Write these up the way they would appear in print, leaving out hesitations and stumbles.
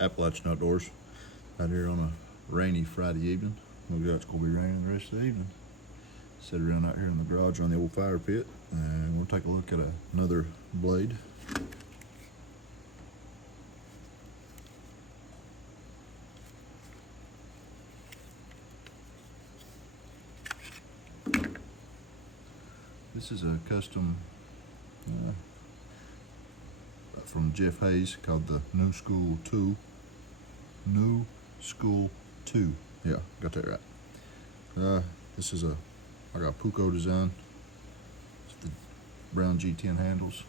Appalachian Outdoors out here on a rainy Friday evening. No doubt it's going to be raining the rest of the evening. Sit around out here in the garage on the old fire pit, and we'll take a look at another blade. This is a custom from Jeff Haze called the New School 2. New School 2. Yeah, got that right. This is I got Puko design. It's the brown G10 handles.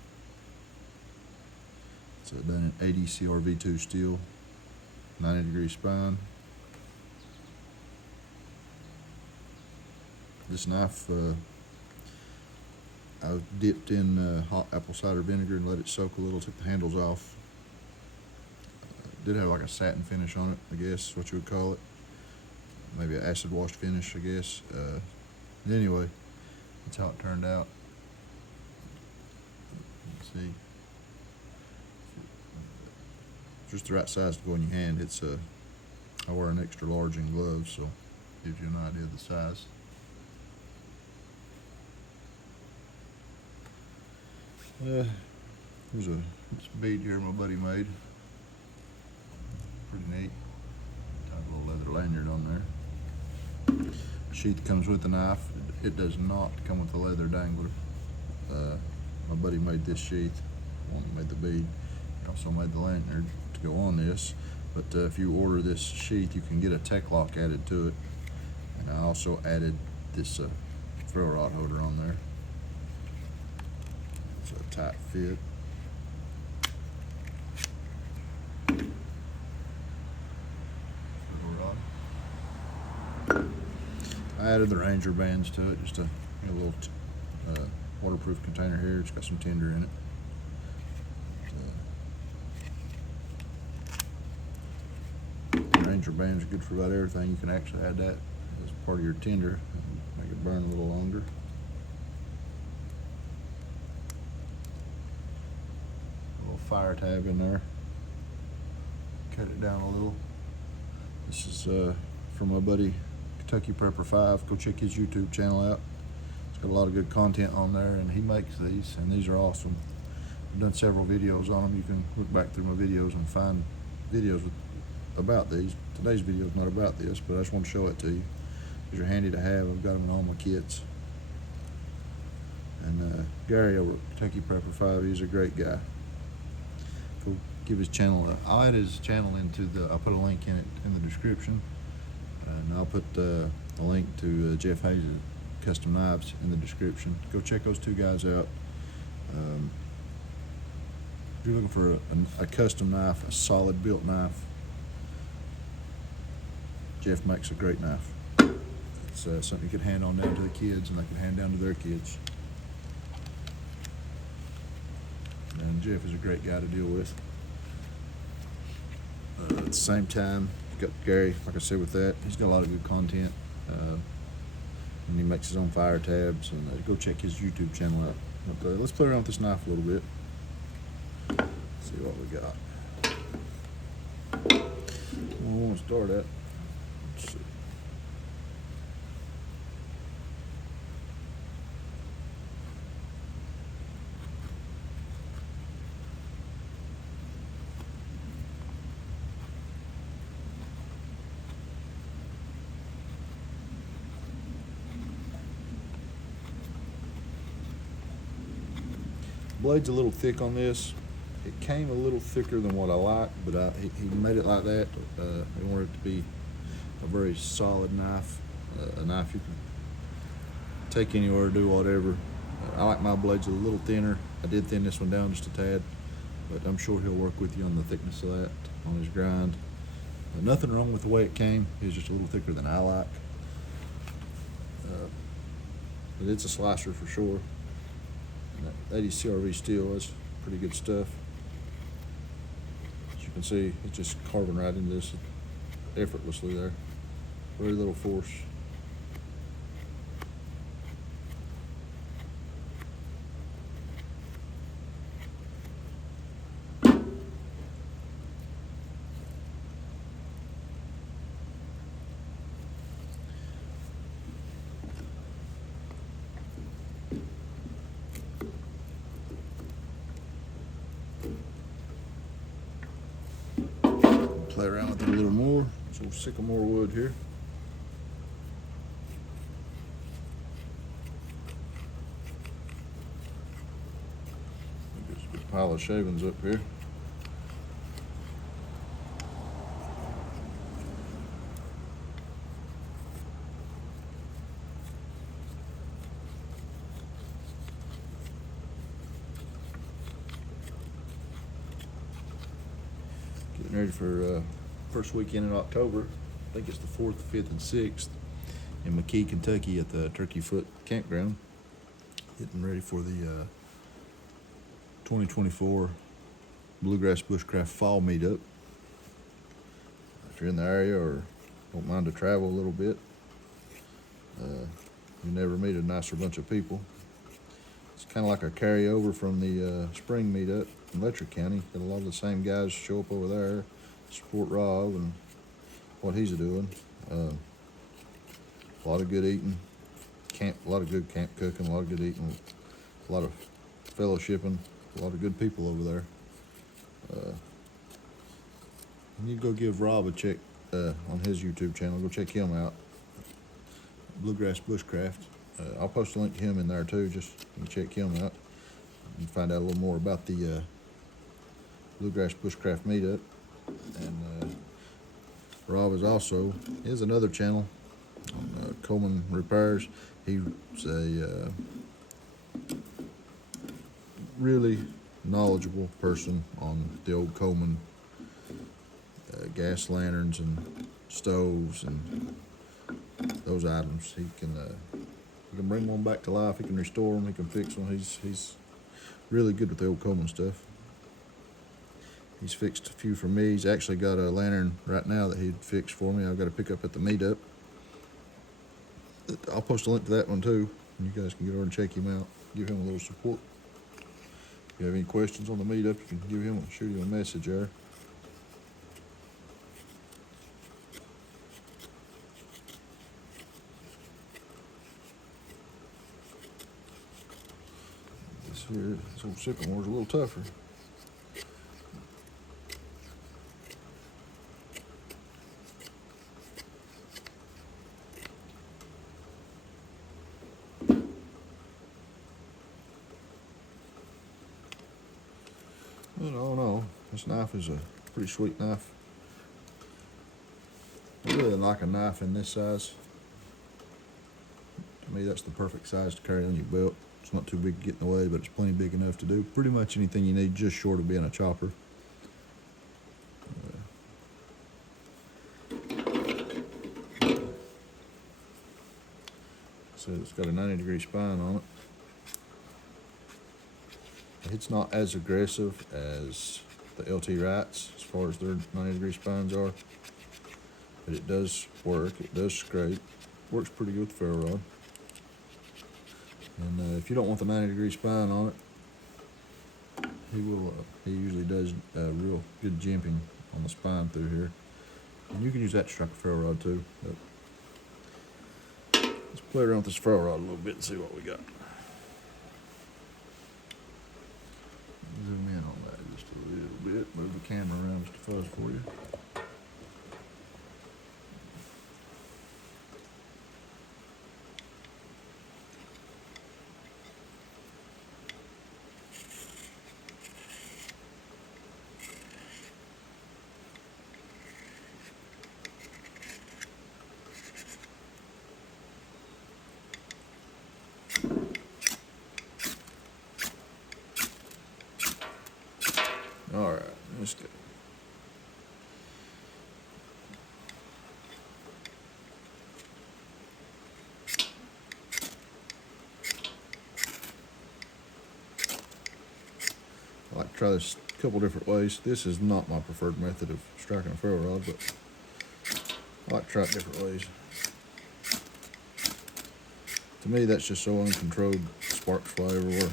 It's done in 80 CRV2 steel, 90-degree spine. This knife I dipped in hot apple cider vinegar and let it soak a little, took the handles off. Did have like a satin finish on it, I guess, what you would call it. Maybe an acid washed finish, I guess. Anyway, that's how it turned out. Let's see. Just the right size to go in your hand. It's I wear an extra large in gloves, so gives you an idea of the size. There's a bead here my buddy made. Pretty neat. Got a little leather lanyard on there. Sheath comes with the knife. It does not come with a leather dangler. My buddy made this sheath. One made the bead. He also made the lanyard to go on this. But if you order this sheath, you can get a tech lock added to it. And I also added this throw rod holder on there. It's a tight fit. I added the Ranger bands to it, just a little waterproof container here. It's got some tinder in it. The Ranger bands are good for about everything. You can actually add that as part of your tinder and make it burn a little longer. Fire tab in there. Cut it down a little. This is from my buddy Kentucky Prepper 5. Go check his YouTube channel out. It's got a lot of good content on there, and he makes these, and these are awesome. I've done several videos on them. You can look back through my videos and find videos about these. Today's video is not about this, but I just want to show it to you. These are handy to have. I've got them in all my kits. And Gary over at Kentucky Prepper 5, he's a great guy. Go give his channel I'll add his channel I'll put a link in it in the description, and I'll put a link to Jeff Haze Custom Knives in the description. Go check those two guys out. If you're looking for a custom knife, a solid built knife, Jeff makes a great knife. It's something you can hand on down to the kids, and they can hand down to their kids. And Jeff is a great guy to deal with. At the same time, got Gary, like I said, with that. He's got a lot of good content. And he makes his own fire tabs. And go check his YouTube channel out. But, let's play around with this knife a little bit. See what we got. I want to start at. Let's see. Blade's a little thick on this. It came a little thicker than what I like, but he made it like that in order to be a very solid knife, a knife you can take anywhere, do whatever. I like my blades a little thinner. I did thin this one down just a tad, but I'm sure he'll work with you on the thickness of that on his grind. Nothing wrong with the way it came. It's just a little thicker than I like. But it's a slicer for sure. That 80 CRV steel, that's pretty good stuff. As you can see, it's just carving right into this effortlessly there. Very little force. play around with it a little more. Some sycamore wood here. There's a good pile of shavings up here. Getting ready for first weekend in October. I think it's the 4th, 5th, and 6th in McKee, Kentucky at the Turkey Foot Campground. Getting ready for the 2024 Bluegrass Bushcraft Fall Meetup. If you're in the area or don't mind to travel a little bit, you never meet a nicer bunch of people. It's kind of like a carryover from the spring meetup in Letcher County. Got a lot of the same guys show up over there, support Rob and what he's doing. A lot of good eating, a lot of good camp cooking, a lot of good eating, a lot of fellowshipping, a lot of good people over there. You go give Rob a check on his YouTube channel. Go check him out, Bluegrass Bushcraft. I'll post a link to him in there too. Just you can check him out and find out a little more about the Bluegrass Bushcraft meetup. And Rob is another channel on Coleman Repairs. He's a really knowledgeable person on the old Coleman gas lanterns and stoves and those items. He can bring one back to life. He can restore them. He can fix them. He's really good with the old Coleman stuff. He's fixed a few for me. He's actually got a lantern right now that he'd fix for me. I've got to pick up at the meetup. I'll post a link to that one too. You guys can get over and check him out. Give him a little support. If you have any questions on the meetup, you can shoot him a message there. This old sycamore's a little tougher. But all in all, this knife is a pretty sweet knife. I really like a knife in this size. To me, that's the perfect size to carry on your belt. It's not too big to get in the way, but it's plenty big enough to do pretty much anything you need, just short of being a chopper. So it's got a 90-degree spine on it. It's not as aggressive as the LT Wrights as far as their 90-degree spines are, but it does work. It does scrape. Works pretty good with the ferro rod. And if you don't want the 90-degree spine on it, he usually does real good jimping on the spine through here. And you can use that to strike a ferro rod too. But let's play around with this ferro rod a little bit and see what we got. Zoom in on that just a little bit. Move the camera around just a fuzz for you. All right, let's go. I like to try this a couple different ways. This is not my preferred method of striking a ferro rod, but I like to try it different ways. To me, that's just so uncontrolled, sparks fly everywhere.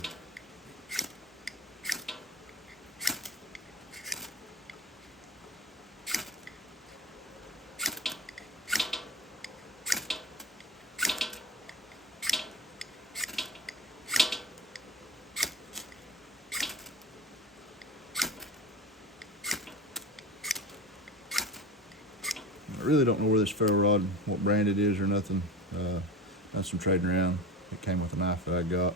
really don't know where this ferro rod, what brand it is or nothing. Done some trading around. It came with a knife that I got.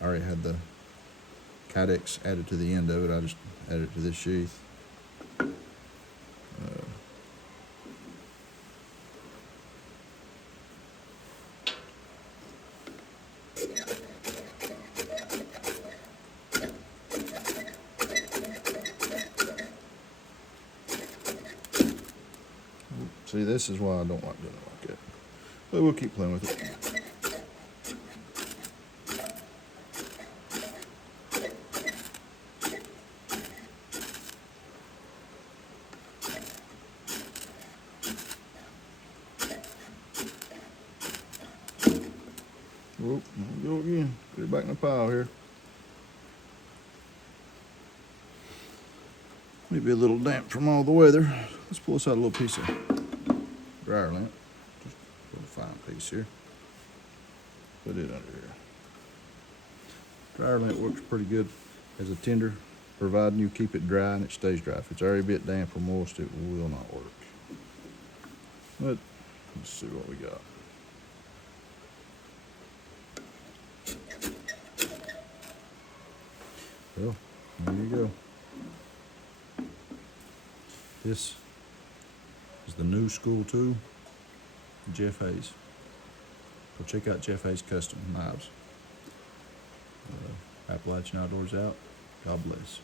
I already had the kydex added to the end of it. I just added it to this sheath. See, this is why I don't like doing it like that. But we'll keep playing with it. Whoop, there we go again. Put it back in the pile here. Maybe a little damp from all the weather. Let's pull this out a little piece of dryer lint. Just a little fine piece here. Put it under here. Dryer lint works pretty good as a tinder, providing you keep it dry and it stays dry. If it's already a bit damp or moist, it will not work. But let's see what we got. Well, there you go. This is the new school tool, Jeff Haze. Go check out Jeff Haze Customs knives. Appalachian Outdoors out. God bless.